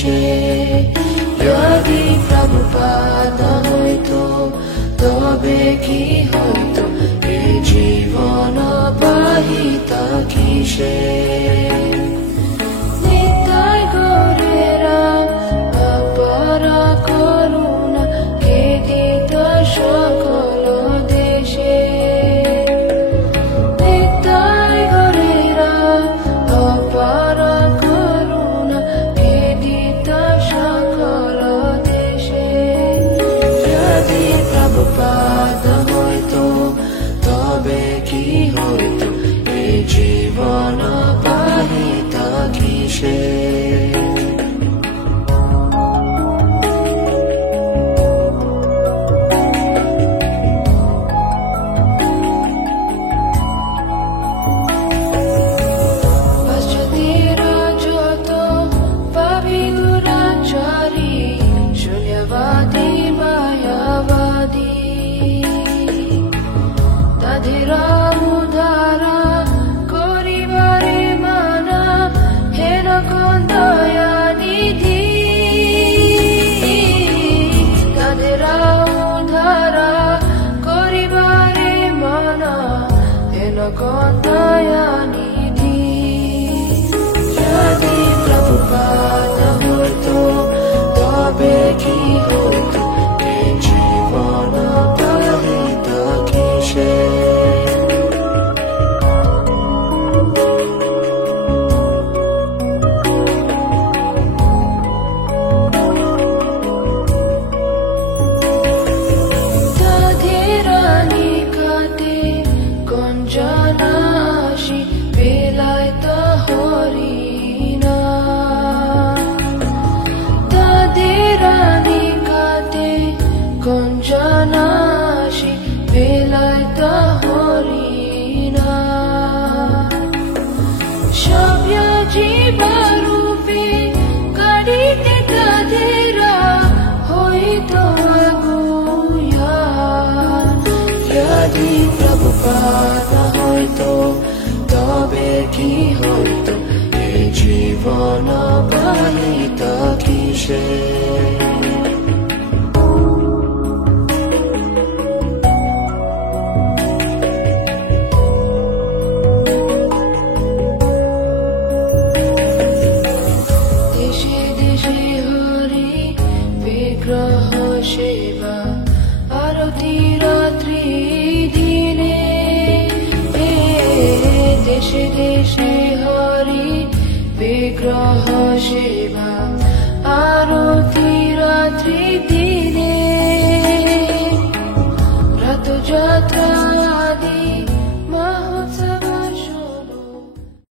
কিসে যদি প্রভুপাদ হইতো তবে কি হইতো এই জীবন পাহিত কিসে নিতাই গৌরেরা অপার করুণা কে দিত সকল দেশে নিতাই গৌরেরা অপার করুণা কে দিত সকল দেশে যদি প্রভুপাদ হইতো তবে কি হইতো এই জীবন পাহিত কিসে দয়ানিধি যদি প্রভুপাদ হইতো তবে কি হইতো এই জীবন পাহিত কিসে Konjanashi Velaita Horina Shabya Jivarupe Kadite Kadera Hoito Aguya Yadi Prabhupada Hoito Tobe Ki Hoito E Jivana Bahita Kishe Shiva Arati Ratri Dine Deshe Deshe Hari Vigraha Shiva